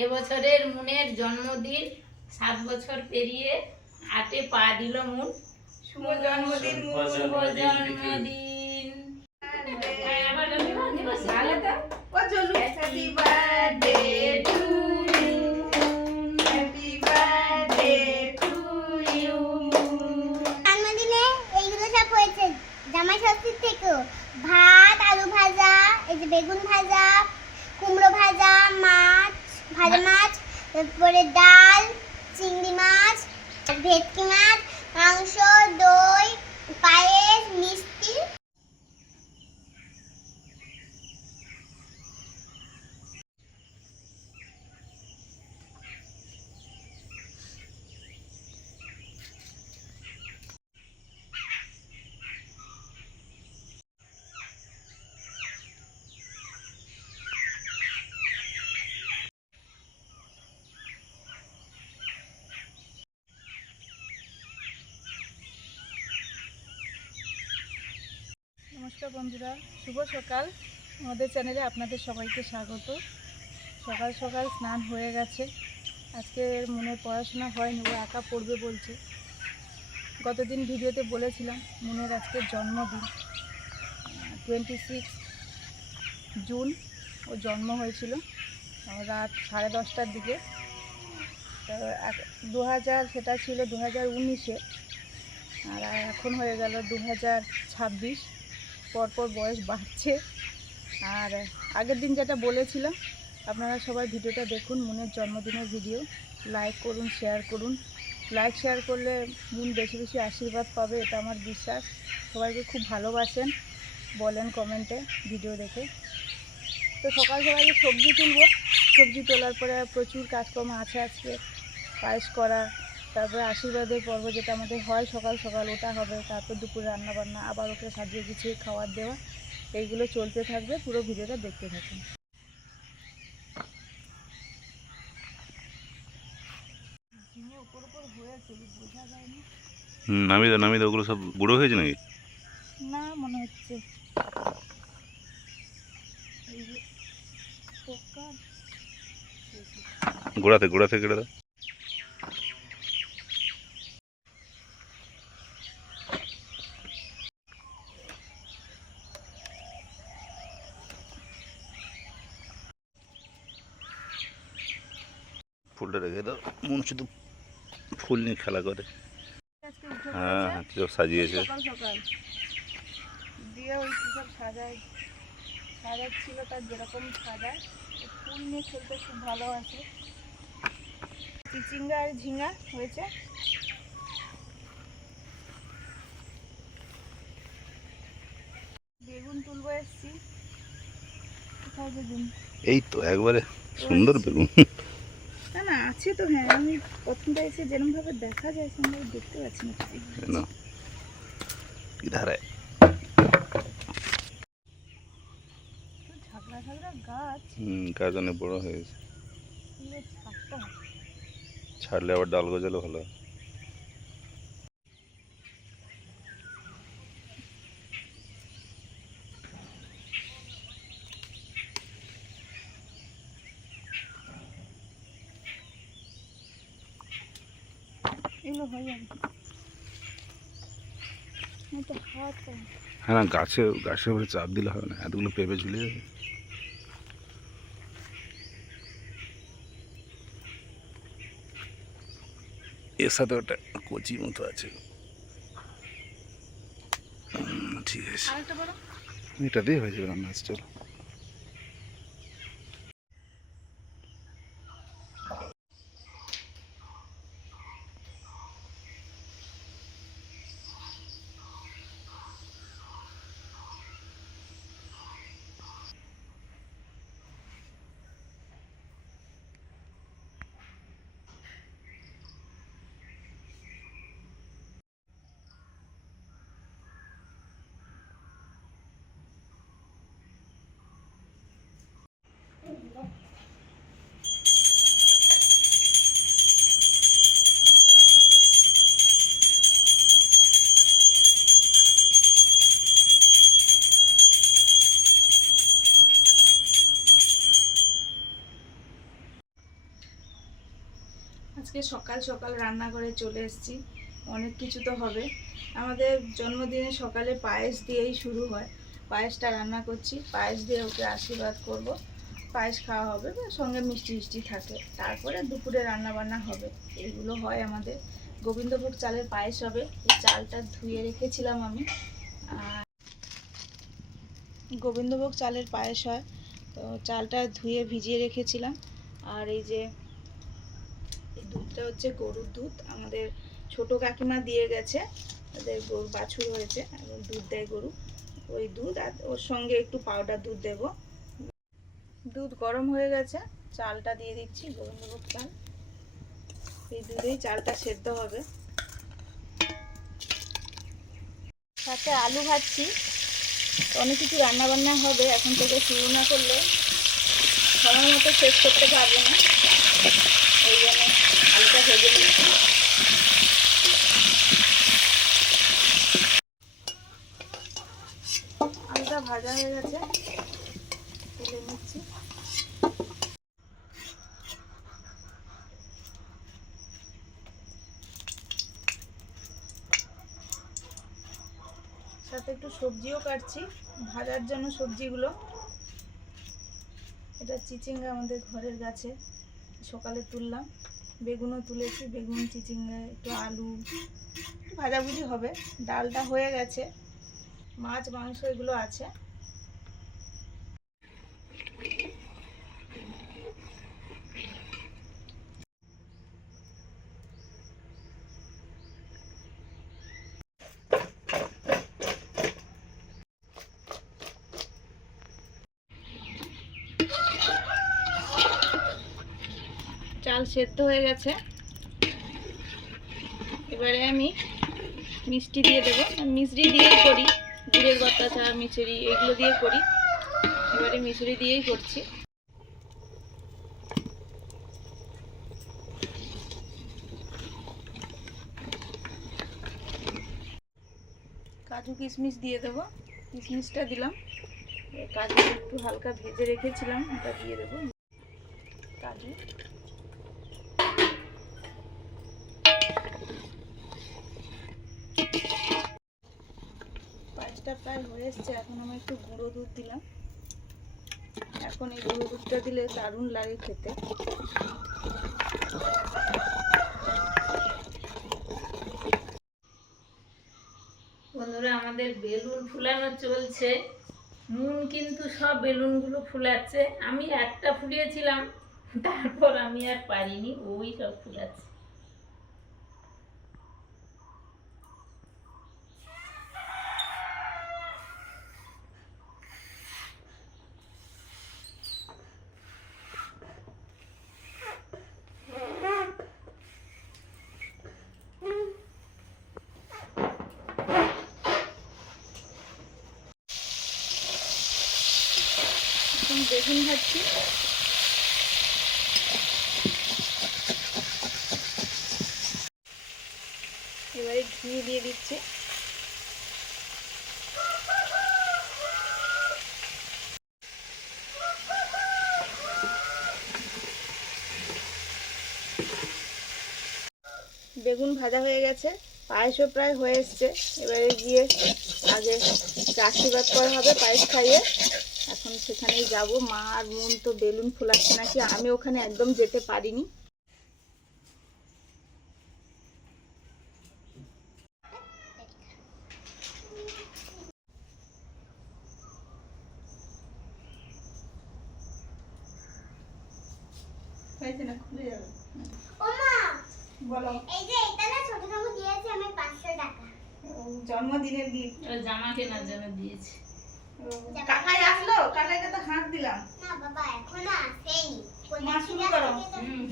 এবছরের মুনের জন্মদিন, 7 বছর পেরিয়ে 8-এ পা দিল মুন। শুভ জন্মদিন মুন, শুভ জন্মদিন। Happy birthday to you, happy birthday to you. জন্মদিনে এইগুলো সব হয়েছে জামাই ষষ্ঠীর থেকেও। ভাত, আলু ভাজা, এই যে বেগুন ভাজা, কুমড়ো ভাজা, মাছ, ভাজা মাছ, তারপরে ডাল, চিংড়ি মাছ, ভেটকি মাছ, মাংস, দই, পায়েস, মিষ্টি। নমস্কার বন্ধুরা, শুভ সকাল। আমাদের চ্যানেলে আপনাদের সবাইকে স্বাগত। সকাল সকাল স্নান হয়ে গেছে। আজকে মনের পড়াশোনা হয়নি, ও একা পড়বে বলছে। গতদিন ভিডিওতে বলেছিলাম মনের আজকে জন্মদিন, 26 জুন ও জন্ম হয়েছিল রাত 10:30টার দিকে। 2000 সেটা ছিল 2019-এ, আর এখন হয়ে গেল 2026। পরপর বয়স বাড়ছে। আর আগের দিন যেটা বলেছিলাম, আপনারা সবাই ভিডিওটা দেখুন, মুনের জন্মদিনের ভিডিও। লাইক করুন, শেয়ার করুন। লাইক শেয়ার করলে মুন বেশি বেশি আশীর্বাদ পাবে, এটা আমার বিশ্বাস। সবাইকে খুব ভালোবাসেন বলেন কমেন্টে ভিডিও দেখে। তো সকাল সকালে সবজি তুলবো। সবজি তোলার পরে প্রচুর কাজকর্ম আছে আজকে। পায়েস করা, তারপরে আশীর্বাদের পর্ব যেটা আমাদের হয় সকাল সকাল, ওটা হবে। তারপর দুপুরে রান্নাবান্না, আবার ওকে সাজিয়ে গুছিয়ে খাবার দেওয়া, এইগুলো চলতে থাকবে। পুরো ভিডিওটা দেখতে থাকুন। ঝিঙে উপর উপর হয়েছে, বোঝা যায়নি। নামিয়ে দাও, ওগুলো সব বুড়ো হয়েছে নাকি? না, মনে হচ্ছে এই যে পোকা। গোড়াতে কেটে দাও। ফুলটা রেখে দাও, মনে শুধু ফুল নিয়ে খেলা করে। হ্যাঁ হ্যাঁ, সব সাজিয়েছে সকাল সকাল দিয়ে ওই সব সাজাচ্ছিল, তার যেরকম সাজায় ফুল নিয়ে খেলতে খুব ভালো আছে। চিচিঙ্গা আর ঝিঙা হয়েছে। বেগুন তুলবো এসছি। কোথায় বেগুন? এই তো একবারে সুন্দর বেগুন। না না, আছে তো। হ্যাঁ, আমি প্রথমটা এসে যেরকম ভাবে দেখা যায় সেরকম দেখতে পাচ্ছি না। ধারে ঝাগড়া ঝাগড়া গাছ। গাছ অনেক বড় হয়েছে। ছাড়তে হবে, ছাড়লে আবার ডাল গজালে ভালো হয়। এগুলো হয়ে যাবে। হ্যাঁ না, গাছের উপরে চাপ দিলে হবে না, এতগুলো পেঁপে ঝুলে যাবে। এর সাথে ওটা কচি মতো আছে। ঠিক আছে, এটা দিয়ে হয়ে যাবে রান্না। চলো। আজকে সকাল সকাল রান্না করে চলে এসেছি। অনেক কিছু তো হবে। আমাদের জন্মদিনে সকালে পায়েস দিয়েই শুরু হয়। পায়েসটা রান্না করছি, পায়েস দিয়ে ওকে আশীর্বাদ করব। পায়েস খাওয়া হবে, সঙ্গে মিষ্টি মিষ্টি থাকে। তারপরে দুপুরে রান্না বান্না হবে। এইগুলো হয় আমাদের। গোবিন্দভোগ চালের পায়েস হবে। এই চালটা ধুয়ে রেখেছিলাম আমি। আর গোবিন্দভোগ চালের পায়েস হয়, তো চালটা ধুয়ে ভিজিয়ে রেখেছিলাম। আর এই যে এই দুধটা হচ্ছে গরুর দুধ, আমাদের ছোট কাকিমা দিয়ে গেছে। ওদের গরু বাছুর হয়েছে এবং দুধ দেয় গরু, ওই দুধ। আর ওর সঙ্গে একটু পাউডার দুধ দেব। দুধ গরম হয়ে গেছে, চালটা দিয়ে দিচ্ছি, গোবিন্দভোগ চাল। এই দুধেই চালটা সেদ্ধ হবে। সাথে আলু ভাজছি। অনেক কিছু রান্না বান্না হবে, এখন থেকে শুরু না করলে সময় মতো শেষ করতে পারবো না। এই জন্য আলুটা ভেজে নিচ্ছি। আলুটা ভাজা হয়ে গেছে, তুলে নিচ্ছি। সাথে একটু সবজিও কাটছি ভাজার জন্য। সবজিগুলো, এটা চিচিঙ্গা আমাদের ঘরের গাছে, সকালে তুললাম। বেগুনও তুলেছি, বেগুন, চিচিঙ্গা, একটু আলু, একটু ভাজাভুজি হবে। ডালটা হয়ে গেছে, মাছ মাংস এগুলো আছে। চাল সেদ্ধ হয়ে গেছে, এবারে আমি মিষ্টি দিয়ে দেবো। মিষ্টি দিয়েই করি, গুড়ের বাতাসা, মিচড়ি এগুলো দিয়ে করি। এবারে মিচড়ি দিয়েই করছি। কাজু কিশমিশ দিয়ে দেবো, কিশমিশটা দিলাম। কাজু একটু হালকা ভেজে রেখেছিলাম, ওটা দিয়ে দেবো। কাজু, পায়েসটা প্রায় হয়ে এসছে। এখন আমি একটু গুঁড়ো দুধ দিলাম। এখন এই গুঁড়ো দুধটা দিলে দারুণ লাগে খেতে। বন্ধুরা, আমাদের বেলুন ফুলানো চলছে। মুন কিন্তু সব বেলুনগুলো ফুলাচ্ছে। আমি একটা ফুলিয়েছিলাম, তারপর আমি আর পারিনি, ওই সব ফুলাচ্ছে। এখন বেগুন ভাজছি। এবারে ঘি দিয়ে দিচ্ছি। বেগুন ভাজা হয়ে গেছে, পায়েসও প্রায় হয়ে এসছে। এবারে গিয়ে আগে আশীর্বাদ করা হবে পায়েস খাইয়ে। এখন সেখানেই যাব। মা আর মন তো বেলুন ফুলাচ্ছে নাকি, আমি ওখানে একদম যেতে পারিনি। হয়েছে না, খুলে যাবে। বলো। এই যে এটা না ছোট কাকু দিয়েছে আমি 500 টাকা। জন্মদিনের গিফট, জামা কেনার জন্য দিয়েছি। কাকাই আসলো, কাকাইকে তো হাত দিলাম। না বাবা এখনো আসেনি। মা শুরু করো।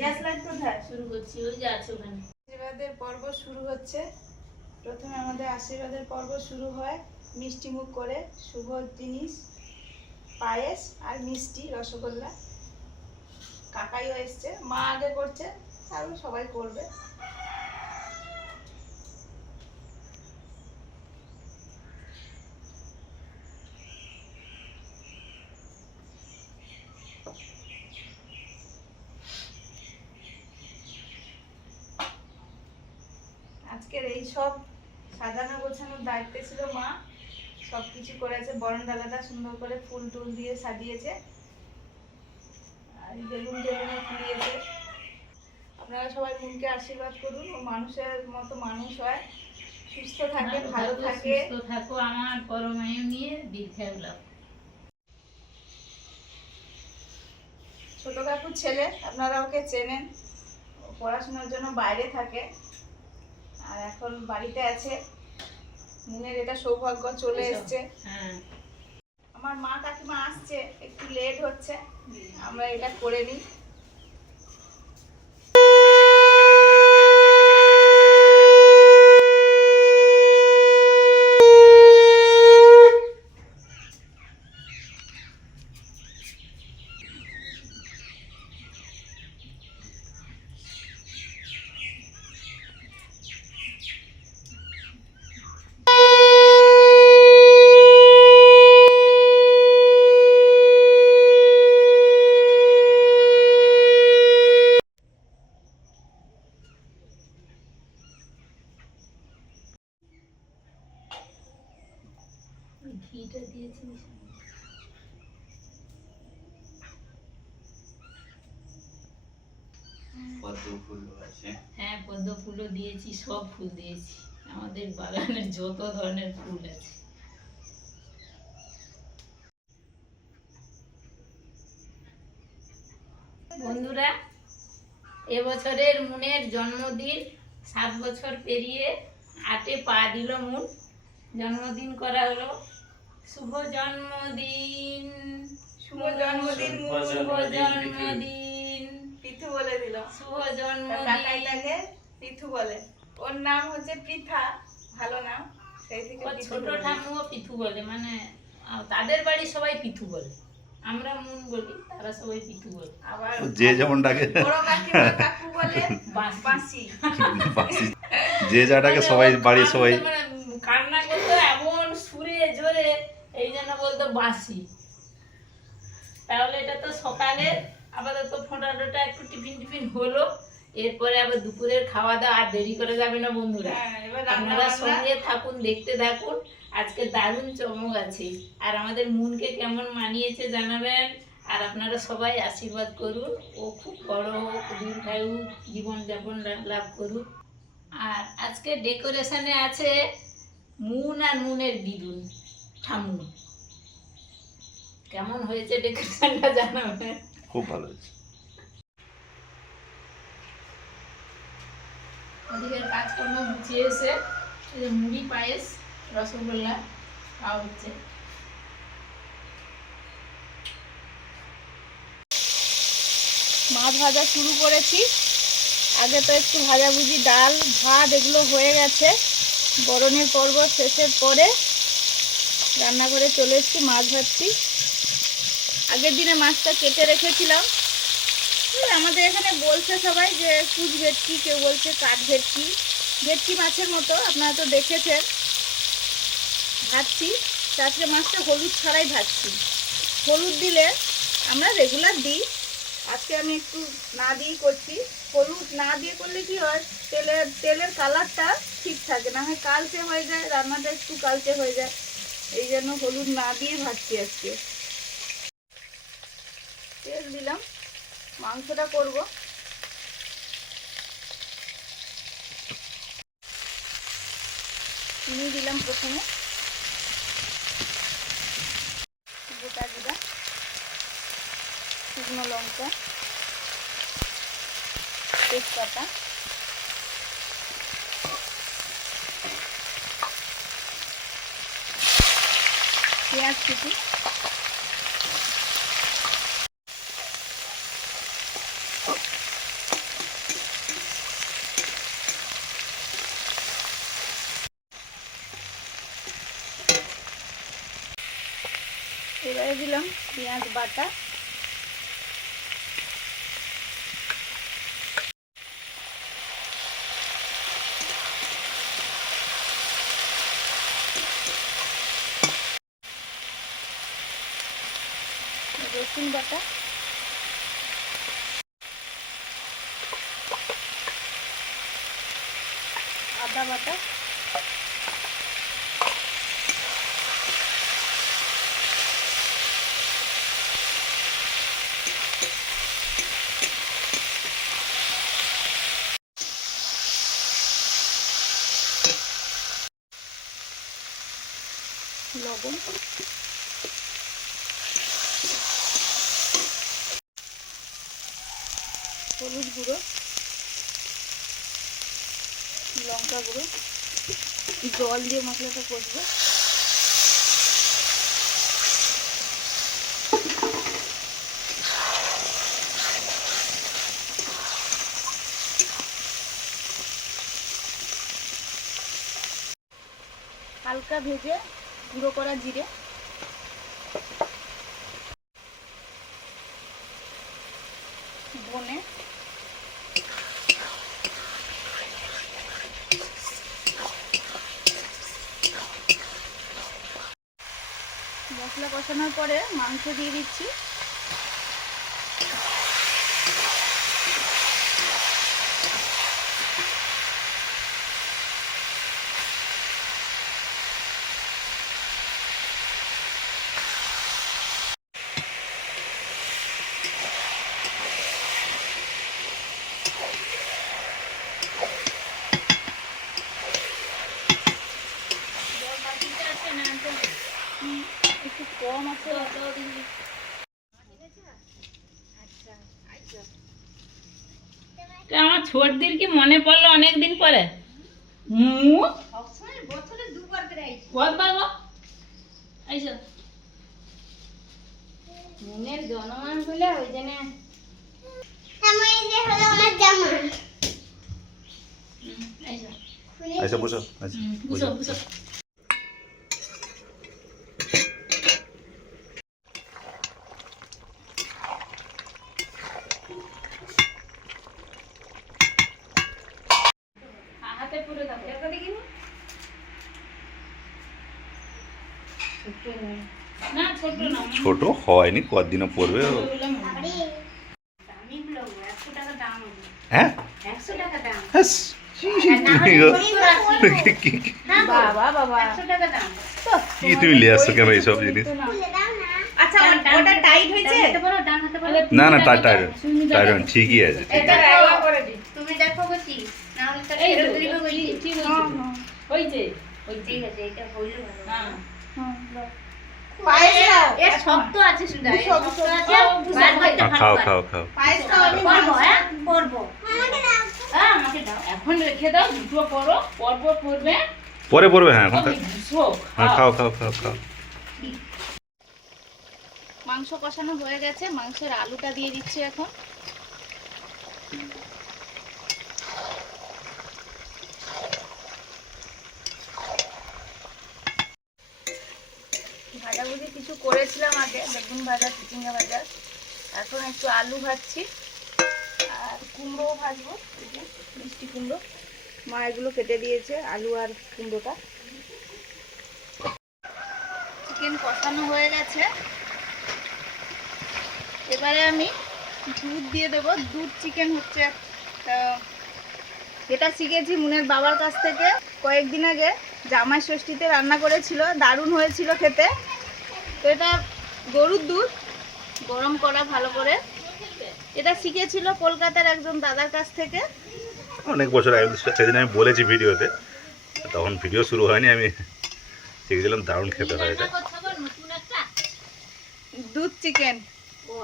গ্যাস লাইট কোথায়? শুরু করছি, ওই যে আছে ওখানে। আশীর্বাদের পর্ব শুরু হচ্ছে। প্রথমে আমাদের আশীর্বাদের পর্ব শুরু হয় মিষ্টি মুখ করে। শুভ জিনিস, পায়েস আর মিষ্টি, রসগোল্লা। কাকাইও এসছে, মা আগে করছে, আর সবাই করবে। আজকের এই সব সাজানো গোছানোর দায়িত্বে ছিল মা। সব কিছু করেছে, বরণ ডালাটা সুন্দর করে ফুল টুল দিয়ে সাজিয়েছে, আর বেলুন টেলুনও ফুলিয়েছে। আপনারা সবাই মুনকে আশীর্বাদ করুন, ও মানুষের মতো মানুষ হয়, সুস্থ থাকে, ভালো থাকে। সুস্থ থাকো, আমার পরমায়ু নিয়ে দীর্ঘায়ু লাভ। ছোট কাকুর ছেলে, আপনারা ওকে চেনেন। ও পড়াশোনার জন্য বাইরে থাকে, আর এখন বাড়িতে আছে। মুনের এটা সৌভাগ্য, চলে এসছে। হ্যাঁ, আমার মা কাকিমা আসছে, একটু লেট হচ্ছে, আমরা এটা করে নিই। ঘিটা দিয়েছিস? হ্যাঁ, পদ্ম ফুলও দিয়েছি, সব ফুল দিয়েছি। আমাদের বাগানের যত ধরনের ফুল আছে। বন্ধুরা, এবছরের মুনের জন্মদিন, 7 বছর পেরিয়ে 8-এ পা দিল মুন। জন্মদিন করা হলো। শুভ জন্মদিন, শুভ জন্মদিন মুন। শুভ জন্মদিন, পিথু বলে দিল। শুভ তার জন্মদিন। কাকাই তাকে পিথু বলে। ওর নাম হচ্ছে পৃথা, ভালো নাম, সেই থেকে ওর পিথু ছোট বলে। ঠাম্মুও পিথু বলে, মানে তাদের বাড়ি সবাই পিথু বলে। আমরা মুন বলি, তারা সবাই পিথু বলে। আবার যে যেমন ডাকে বড় কাকিমা কাকু বলে বাঁশি। বাঁশি। যে যাটাকে সবাই বাড়ির সবাই মানে কান্না করতো এমন সুরে জোরে, এই জন্য বলতো বাঁশি। তাহলে এটা তো সকালে আপাতত ফোঁটাটা একটু টিফিন টিফিন হলো, এরপরে আবার দুপুরের খাওয়া দাওয়া। আর দেরি করে যাবে না বন্ধুরা, হ্যাঁ, এবার রান্না আপনারা বান্না। সঙ্গে থাকুন, দেখতে থাকুন। আজকে দারুণ চমক আছে। আর আমাদের মুনকে কেমন মানিয়েছে জানাবেন। আর আপনারা সবাই আশীর্বাদ করুন, ও খুব বড় হোক, দীর্ঘায়ু জীবনযাপন লাভ করুক। আর আজকে ডেকোরেশনে আছে মুন আর মুনের দিদুন ঠাম্মু। কেমন হয়েছে ডেকোরেশনটা জানাবেন। খুব ভালো হয়েছে। ওদিকের কাজকর্ম গুছিয়ে এসে এই যে মুড়ি, পায়েস, রসগোল্লা খাওয়া হচ্ছে। মাছ ভাজা শুরু করেছি। আগে তো একটু ভাজাভুজি, ডাল ভাত এগুলো হয়ে গেছে। বরণের পর্ব শেষের পরে রান্না করে চলে এসেছি, মাছ ভাজছি। আগের দিনে মাছটা কেটে রেখেছিলাম। আমাদের এখানে বলছে সবাই যে কুচ ভেটকি, কেউ বলছে কাঠ ভেটকি। ভেটকি মাছের মতো, আপনারা তো দেখেছেন। ভাজছি, আজকে মাছটা হলুদ ছাড়াই ভাজছি। হলুদ দিলে আমরা রেগুলার দিই, আজকে আমি একটু না দিয়েই করছি। হলুদ না দিয়ে করলে কি হয়, তেলের কালারটা ঠিক থাকে না, হয় কালচে হয়ে যায়, রান্নাটা একটু কালচে হয়ে যায়। এই জন্য হলুদ না দিয়ে ভাজছি আজকে। তেল দিলাম, মাংসটা করব। চিনি দিলাম প্রথমে, গোটা জিরা, শুকনো লঙ্কা, তেজপাতা, পেঁয়াজ কুচি, এবারে দিলাম পেঁয়াজ বাটা, রসুন বাটা, আদা বাটা, লবণ, হলুদ গুঁড়ো, লঙ্কা গুঁড়ো, জল দিয়ে মশলাটা কষবো। হালকা ভেজে গুঁড়ো করা জিরে, ধনে, মশলা কষানোর পরে মাংস দিয়ে দিচ্ছি। একটু কম আছে, তো আমার ছোটদের কি মনে পড়লো অনেকদিন পরে? কতবার গো? আইসো। মনের জনমান হলে ওই জন্য আমার এই যে হলো আমার জামা। আইসো। আচ্ছা বসো, আচ্ছা বুঝো বুঝো। হাতে পুরো দাও। এটা দেখি না, ছোট না। ছোট হয়নি, কদিনও পড়বে। আরে হ্যাঁ হ্যাস। বাবা বাবা কি তুমি নিয়ে আসছো কেন এইসব জিনিস? খুলে দাও না। আচ্ছা ওটা টাইট হয়েছে। না না, টাইট ঠিকই আছে। তুমি দেখো গছি না হলে তো এই ফেরত তো, দিবে গছি ঠিক হয়েছে। হয়েছে। ঠিক আছে এটা হইলো ভালো হ্যাঁ। পায়েস দাও। এ শক্ত আছে সুদা এ শক্ত শক্ত আছে খাও, বুঝো, বাদ বাদ খাও। খাও খাও খাও। পায়েস দাও, আমি করবো হ্যাঁ করবো আমাকে দাও। হ্যাঁ আমাকে দাও এখন রেখে দাও, দুটো করো, পরপর করবে। পরে পড়বে, হ্যাঁ এখন ওই বুঝো, হ্যাঁ, খাও। খাও খাও খাও খাও। মাংস কষানো হয়ে গেছে, মাংসের আলুটা দিয়ে দিচ্ছি এখন। ভাজাভুজি কিছু করেছিলাম আগে, বেগুন ভাজা, চিচিঙ্গা ভাজা। এখন একটু আলু ভাজছি আর কুমড়োও ভাজবো। এই যে মিষ্টি কুমড়ো, মা এগুলো কেটে দিয়েছে, আলু আর কুমড়োটা। চিকেন কষানো হয়ে গেছে, এবারে আমি দুধ দিয়ে দেবো। দুধ চিকেন হচ্ছে এটা শিখেছি মুনের বাবার কাছ থেকে। কয়েকদিন আগে জামাই ষষ্ঠীতে রান্না করেছিল, দারুণ হয়েছিল খেতে। তো এটা গরুর দুধ গরম করা ভালো করে, এটা শিখেছিল কলকাতার একজন দাদার কাছ থেকে। অনেক বছর আগে সেদিন আমি বলেছি ভিডিওতে, তখন ভিডিও শুরু হয়নি, আমি শিখেছিলাম। দারুণ খেতে হয় এটা। নতুন একটা দুধ চিকেন ও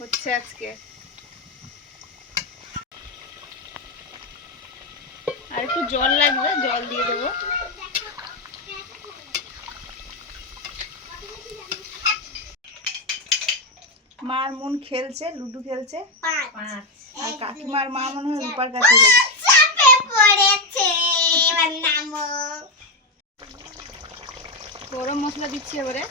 হচ্ছে আজকে। আর একটু জল লাগবে, জল দিয়ে দেবো। মার মন খেলছে, লুডু খেলছে। 5 আর কাকিমার মা মনে হয় রূপার কাছে গেছে। চাপে পড়েছে। এবার নামো। গরম মশলা দিচ্ছি এবারে।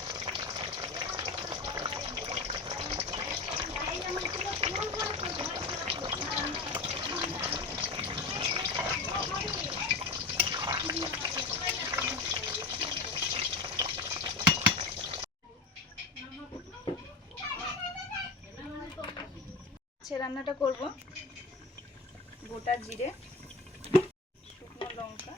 রান্নাটা করব। গোটা জিরে, শুকনো লঙ্কা,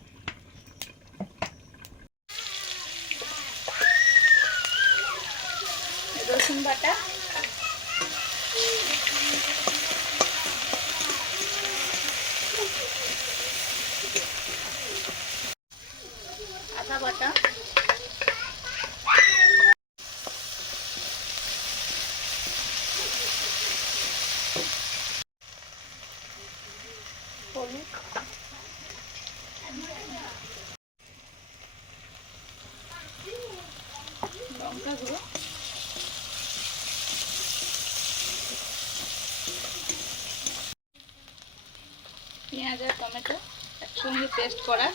হলুদ, লঙ্কা গুঁড়ো, পেঁয়াজ আর টমেটো একসঙ্গে পেস্ট করা,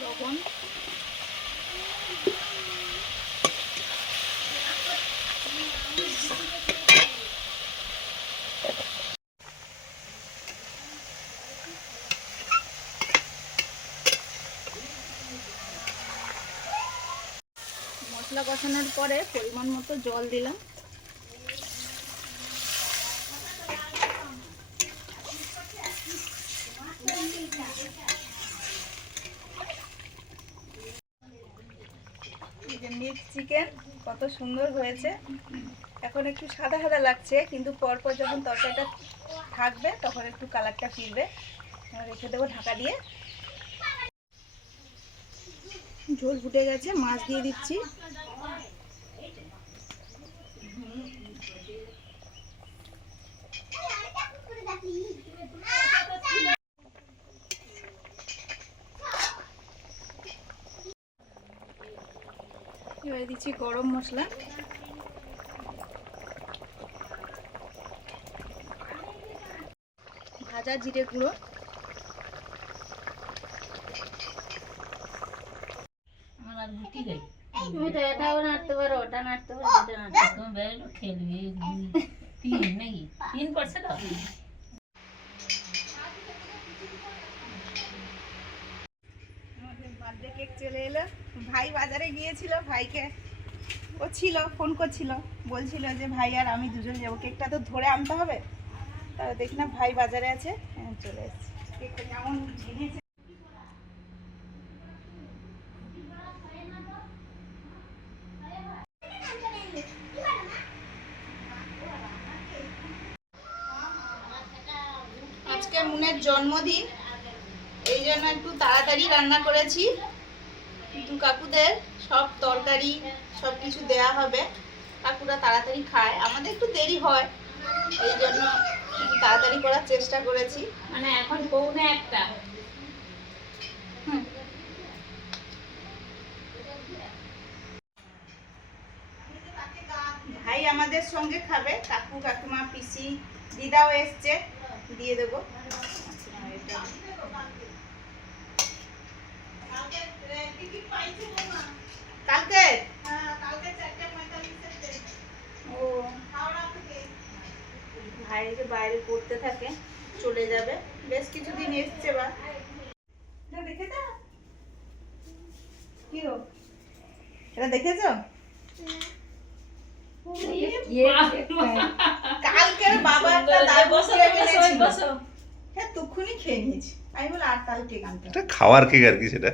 লবণ, মশলা কষানোর পরে পরিমাণ মতো জল দিলাম। এই যে মিক্স চিকেন কত সুন্দর হয়েছে। এখন একটু সাদা সাদা লাগছে, কিন্তু পরপর যখন তরকারিটা থাকবে তখন একটু কালারটা ফিরবে। রেখে দেবো ঢাকা দিয়ে। ঝোল ফুটে গেছে, মাছ দিয়ে দিচ্ছি। এবারে দিচ্ছি গরম মশলা, ভাজা জিরে গুঁড়ো, আমার আর গুটি গাই তুমি তো এটাও নাড়তে পারো, ওটা নাড়তে পারো, এটা নাড়তে পারো। তুমি বেরো খেলবি 3 নাকি 3 পড়ছে তো। আমাদের বার্থডে কেক চলে এলো। ভাই বাজারে গিয়েছিল, ভাইকে ও ছিল, ফোন করছিল, বলছিল যে ভাই আর আমি দুজন যাবো, কেকটা তো ধরে আনতে হবে। তাহলে দেখি না ভাই বাজারে আছে, চলে এসেছি। কেকটা কেমন ভেঙেছে। আজকে মুনের জন্মদিন, এই জন্য একটু তাড়াতাড়ি রান্না করেছি। কিন্তু কাকুদের সব তরকারি সব কিছু দেয়া হবে, কাকুরা তাড়াতাড়ি খায়, আমাদের একটু দেরি হয়, এই জন্য একটু তাড়াতাড়ি করার চেষ্টা করেছি। মানে এখন 1:45। ভাই আমাদের সঙ্গে খাবে, কাকু কাকিমা পিসি দিদাও এসছে, দিয়ে দেবো। কালকে ও ভাই যে বাইরে পড়তে থাকে, চলে যাবে, বেশ কিছুদিন এসছে। বা দেখে তো কি গো, এটা দেখেছো? কালকের বাবা একটা দারুণ কেক এনেছিল, হ্যাঁ তখনই খেয়ে নিয়েছি। আমি বলে আর কাল কেক আনতে এটা খাওয়ার কেক আর কি, সেটা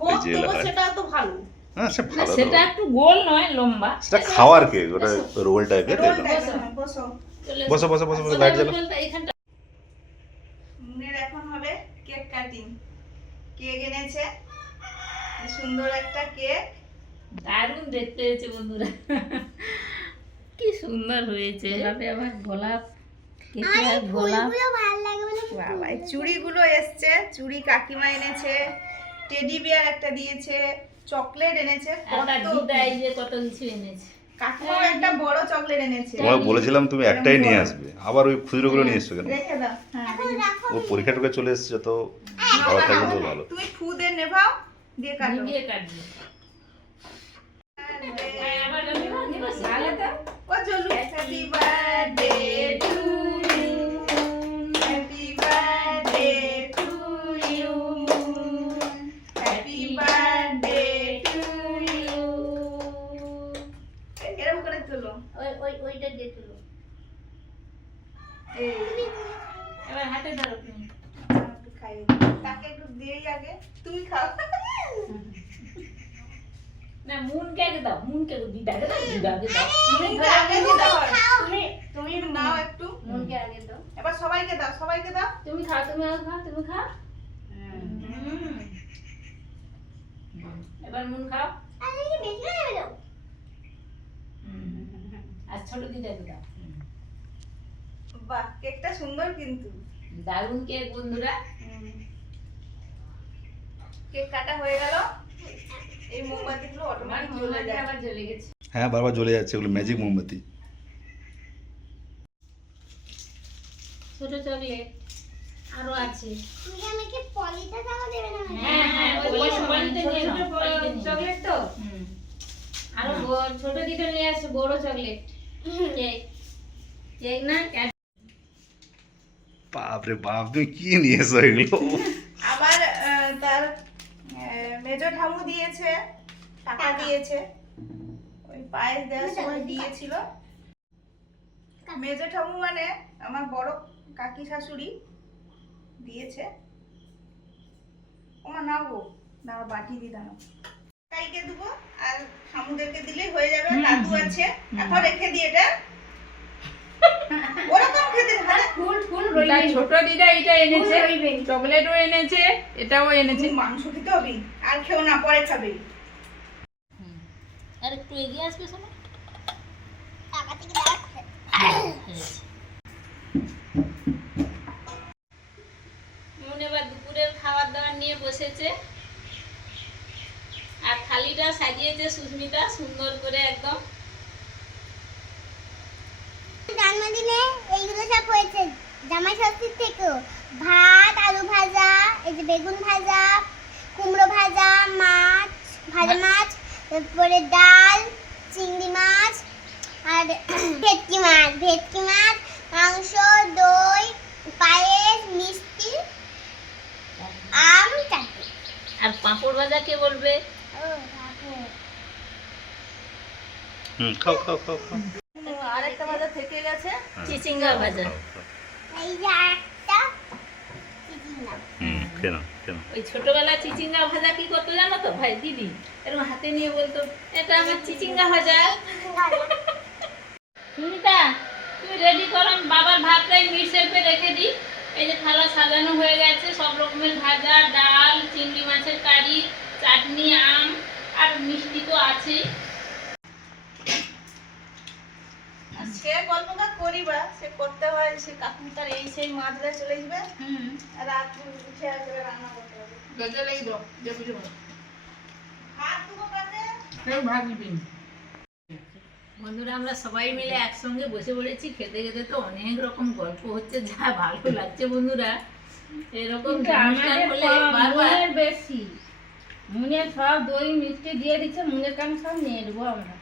হোক, এই যে তবু এলাকায়। সেটা তো ভালো। হ্যাঁ সে ভালো তো। সেটা একটু গোল নয়, লম্বা। সেটা খাওয়ার কেক, ওটা রোল টাইপের। রোল টাইপের, বসো। চলে বসো বসো বসো বসো, লাইট জ্বালো। এইখানটা মুনের এখন হবে কেক কাটিং। কেক এনেছে, সুন্দর একটা কেক, দারুণ দেখতে হয়েছে বন্ধুরা, কি সুন্দর হয়েছে। এভাবে আবার গোলাপ, কেটে আর গোলাপ। ফুলগুলো ভালো লাগে বলে বাবা এই চুড়িগুলো এসছে, চুড়ি কাকিমা এনেছে, টেডি বিয়ার একটা দিয়েছে, চকলেট এনেছে, একটা কত দিদা এই যে কত কিছু এনেছে। কাকিমাও একটা বড় চকলেট এনেছে। তোমাকে বলেছিলাম তুমি একটাই নিয়ে আসবে, আবার ওই খুচরোগুলো নিয়ে এসছো কেন? রেখে দাও, হ্যাঁ রেখে ও পরীক্ষা টুকে চলে এসছে, যত ভালো থাকবে তো ভালো। তুমি ফু দিয়ে নেভাও, দিয়ে কাটো। নিভিয়ে কাটবে। আবার ভালো তো। ও চলু। Happy birthday to you, happy birthday to you, happy birthday to you. এরকম করে চলো, ওইটা দিয়ে তুলো। এই এবার হাতে ধরো তুমি। একটু খাই, তাকে একটু দিয়েই আগে, তুমি খাও। না মুনকে আগে দাও, মুনকে দিদাকে দাও, দিদাকে দাও। মুনকে আগে দিতে হয়। তুমি তুমি নাও একটু। মুনকে আগে দাও। এবার সবাইকে দাও, সবাইকে দাও। তুমি খাও, তুমি আগে খাও, তুমি খাও। এবার মুন খাও। আমি কি বেশি করে দাও? আর ছোট দিদাকে দাও। বাহ, কেকটা সুন্দর কিন্তু। দারুণ কেক বন্ধুরা। কেক কাটা হয়ে গেল। এই মোমবাতিগুলো আমার অটোমেটিক জ্বলে মোমবাতি যায়। আবার জ্বলে গেছে। হ্যাঁ বারবার জ্বলে যাচ্ছে, ওগুলো ম্যাজিক মোমবাতি। ছোট চকলেট আরো আছে। তুমি কি আমাকে পলিটা দাও দেবে না? হ্যাঁ হ্যাঁ, ওই পলিতে নিয়ে নাও, পলিতে নিয়ে নাও। চকলেট তো আরো ছোট দিটা নিয়ে আসে বড় চকলেট। কেক কেক না বাপরে বাপ, তুমি কি নিয়ে এসো এগুলো? আবার তার মেজো ঠামু দিয়েছে, টাকা দিয়েছে, ওই পায়েস দেওয়ার সময় দিয়েছিল। মেজো ঠামু মানে আমার বড় কাকি শাশুড়ি দিয়েছে। ওমা নাও গো, নাও বাটি দিলাম। কাইকে দেবো আর ঠামুদেরকে দিলেই হয়ে যাবে। দাদু আছে, এখন রেখে দিই এটা। ওরকম খেতে ভালো। ফুল ফুল তার রইবে। ছোট দিদা এটা এনেছে, রইবে। চকলেটও এনেছে, এটাও এনেছে। মাংস খেতে হবে, আর খেও না, পরে খাবে। আর একটু এগিয়ে আসবে শোনো। টাকা থেকে দাও। মনে এবার দুপুরের খাবার দাবার নিয়ে বসেছে, আর থালিটা সাজিয়েছে সুস্মিতা সুন্দর করে একদম। জন্মদিনে এইগুলো সব হয়েছে জামাই ষষ্ঠীর থেকেও। ভাত, আলু ভাজা, এই যে বেগুন ভাজা, কুমড়ো ভাজা, মাছ, ভাজা মাছ, তারপরে ডাল, চিংড়ি মাছ, আর ভেটকি মাছ, মাংস, দই, পায়েস, মিষ্টি, আম, চাটনি। আর পাঁপড় ভাজা কে বলবে? খাও খাও খাও খাও। আরেকটা ভাজা থেকে গেছে। চিচিঙ্গা ভাজা। এই যে আরেকটা চিচিঙ্গা। কেন কেন? ওই ছোটবেলা চিচিঙ্গা ভাজা কি করতো জানো তো ভাই? দিদি এরকম হাতে নিয়ে বলতো এটা আমার চিচিঙ্গা ভাজা। সুনিতা তুমি রেডি করো, আমি বাবার ভাতটাই মিট শেপে রেখে দিই। এই যে থালা সাজানো হয়ে গেছে, সব রকমের ভাজা, ডাল, চিংড়ি মাছের কারি, চাটনি, আম আর মিষ্টি তো আছেই। আর সে গল্পটা করিবা, সে করতে হয়, সে কাকু তার এই সেই মাছরা চলে যাবে। রাত উঠে আসবে, রান্না করতে হবে। ভাত দেবো কাছে। বন্ধুরা আমরা সবাই মিলে একসঙ্গে বসে পড়েছি, খেতে খেতে তো অনেক রকম গল্প হচ্ছে, যা ভালো লাগছে বন্ধুরা। এরকম অনুষ্ঠান হলে বারবার বেশি মুনে সব দই মিষ্টি দিয়ে দিচ্ছে, মুনের কাম সব নিয়ে নেবো আমরা।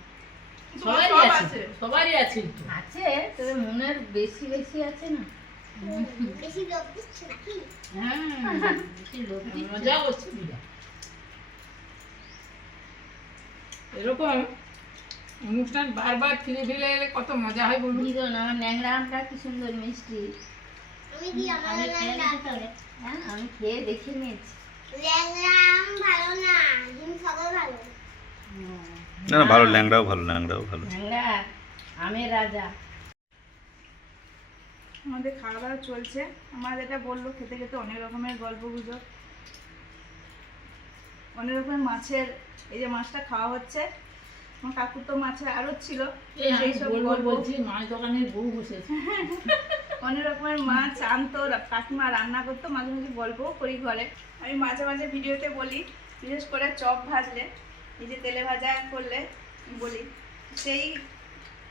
সবারই সব আছে, আছে। সবারই আছে একটু। আছে তবে মুনের বেশি বেশি আছে না। বেশি লোভ দিচ্ছ নাকি? হ্যাঁ বেশি লোক দিচ্ছে। মজা করছে দিদা। এরকম অনুষ্ঠান বারবার ফিরে ফিরে এলে কত মজা হয় বলুন। দিদন আমার ন্যাংরা আমটা কি সুন্দর মিষ্টি। আমি কি আমার আমি খেয়ে ল্যাংড়া দেখি তাহলে। হ্যাঁ আমি খেয়ে দেখে নিয়েছি। আম ভালো না, তুমি সবাই ভালো। না না, ভালো, ল্যাংড়াও ভালো, ল্যাংড়াও ভালো। ন্যাংরা আমের রাজা। আমাদের খাওয়া দাওয়া চলছে। আমার যেটা বললো, খেতে খেতে অনেক রকমের গল্প গুজব, অনেক রকমের মাছের, এই যে মাছটা খাওয়া হচ্ছে। আমার কাকুর তো মাছের আরো ছিল, সেই সব গল্প। বলছি মাছ দোকানের বউ বসেছে। অনেক রকমের মাছ আনতো, কাকিমা রান্না করতো, মাঝে মাঝে গল্পও করি ঘরে। আমি মাঝে মাঝে ভিডিওতে বলি, বিশেষ করে চপ ভাজলে, এই যে তেলে ভাজা করলে বলি, সেই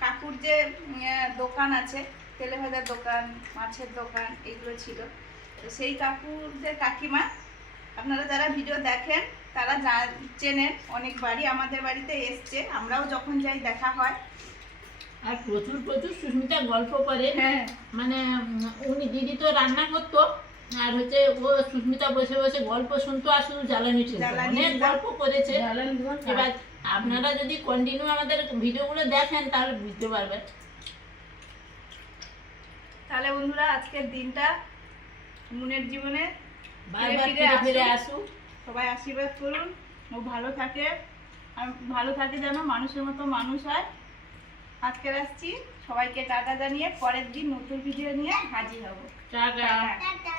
কাকুর যে দোকান আছে, তেলে ভাজার দোকান, মাছের দোকান, এগুলো ছিল। তো সেই কাকুদের কাকিমা, আপনারা যারা ভিডিও দেখেন তারা চেনেন, অনেকবারই আমাদের বাড়িতে এসছে, আমরাও যখন যাই দেখা হয়। আর প্রচুর প্রচুর সুস্মিতা গল্প করে। হ্যাঁ, মানে উনি দিদি তো রান্না করতো, আর হচ্ছে ও সুস্মিতা বসে বসে গল্প শুনতো আর শুধু জ্বালানি ছিল, জ্বালানি অনেক দিতাম। গল্প করেছে। জ্বালানি দেবো। এবার আপনারা যদি কন্টিনিউ আমাদের ভিডিওগুলো দেখেন তাহলে বুঝতে পারবেন। তাহলে বন্ধুরা আজকের দিনটা মুনের জীবনে বারবার ফিরে ফিরে ফিরে আসুক। আসুক। সবাই আশীর্বাদ করুন, ও ভালো থাকে, আর ভালো থাকে যেন, মানুষের মতো মানুষ হয়। আজকে আসছি, সবাইকে টাটা জানিয়ে পরের দিন নতুন ভিডিও নিয়ে হাজির হব। টাটা। টাটা